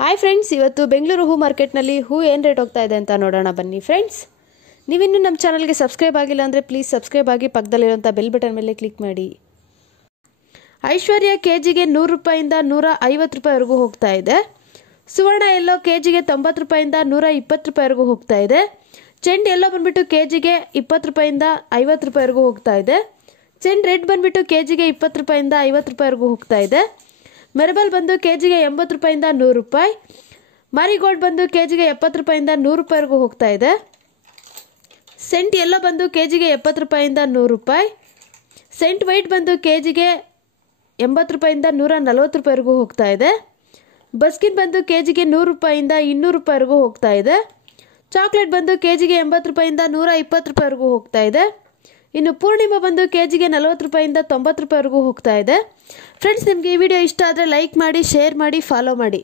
Hi friends, ಇವತ್ತು ಬೆಂಗಳೂರು ಹೂ ಮಾರ್ಕೆಟ್ನಲ್ಲಿ ಹೂ ಏನು ರೇಟ್ ಹೋಗ್ತಾ ಇದೆ ಅಂತ ನೋಡೋಣ ಬನ್ನಿ ಫ್ರೆಂಡ್ಸ್. ನೀವಿನ್ನೂ ನಮ್ಮ ಚಾನಲ್ಗೆ ಸಬ್ಸ್ಕ್ರೈಬ್ ಆಗಿಲ್ಲ ಅಂದರೆ ಪ್ಲೀಸ್ ಸಬ್ಸ್ಕ್ರೈಬ್ ಆಗಿ ಪಕ್ಕದಲ್ಲಿರುವಂಥ ಬೆಲ್ ಬಟನ್ ಮೇಲೆ ಕ್ಲಿಕ್ ಮಾಡಿ. ಐಶ್ವರ್ಯ ಕೆಜಿಗೆ 100 ರೂಪಾಯಿಂದ 150 ರೂಪಾಯಿವರೆಗೂ ಹೋಗ್ತಾ ಇದೆ. ಸುವರ್ಣ ಎಲ್ಲೋ ಕೆಜಿಗೆ 90 ರೂಪಾಯಿಂದ 120 ರೂಪಾಯಿವರೆಗೂ ಹೋಗ್ತಾ ಇದೆ. ಚೆಂಡು ಎಲ್ಲೋ ಬಂದ್ಬಿಟ್ಟು ಕೆಜಿಗೆ 20 ರೂಪಾಯಿಂದ 50 ರೂಪಾಯಿವರೆಗೂ ಹೋಗ್ತಾ ಇದೆ. ಚೆಂಡು ರೆಡ್ ಬಂದ್ಬಿಟ್ಟು ಕೆಜಿಗೆ 20 ರೂಪಾಯಿಂದ 50 ರೂಪಾಯಿವರೆಗೂ ಹೋಗ್ತಾ ಇದೆ. ಮೆರಬಲ್ ಬಂದು ಕೆಜಿಗೆ 80 ರೂಪಾಯಿಂದ 100 ರೂಪಾಯಿ. ಮಾರಿಗೋಲ್ಡ್ ಬಂದು ಕೆಜಿಗೆ 70 ರೂಪಾಯಿಂದ 100 ರೂಪಾಯಿವರೆಗೂ ಹೋಗ್ತಾ ಇದೆ. ಸೆಂಟ್ ಎಲ್ಲೋ ಬಂದು ಕೆಜಿಗೆ 70 ರೂಪಾಯಿಂದ 100 ರೂಪಾಯಿ. ಸೆಂಟ್ ವೈಟ್ ಬಂದು ಕೆಜಿಗೆ 80 ರೂಪಾಯಿಂದ 140 ರೂಪಾಯಿವರೆಗೂ ಹೋಗ್ತಾ ಇದೆ. ಬಸ್ಕಿನ್ ಬಂದು ಕೆಜಿಗೆ 100 ರೂಪಾಯಿಂದ 200 ರೂಪಾಯಿವರೆಗೂ ಹೋಗ್ತಾ ಇದೆ. ಚಾಕ್ಲೇಟ್ ಬಂದು ಕೆಜಿಗೆ 80 ರೂಪಾಯಿಂದ 120 ರೂಪಾಯಿವರೆಗೂ ಹೋಗ್ತಾ ಇದೆ. ಇನ್ನು ಪೂರ್ಣಿಮಾ ಬಂದು ಕೆಜಿಗೆ 40 ರೂಪಾಯಿಂದ 90 ರೂಪಾಯಿವರೆಗೂ ಹೋಗ್ತಾ ಇದೆ. ಫ್ರೆಂಡ್ಸ್, ನಿಮಗೆ ಈ ವಿಡಿಯೋ ಇಷ್ಟ ಆದರೆ ಲೈಕ್ ಮಾಡಿ, ಶೇರ್ ಮಾಡಿ, ಫಾಲೋ ಮಾಡಿ.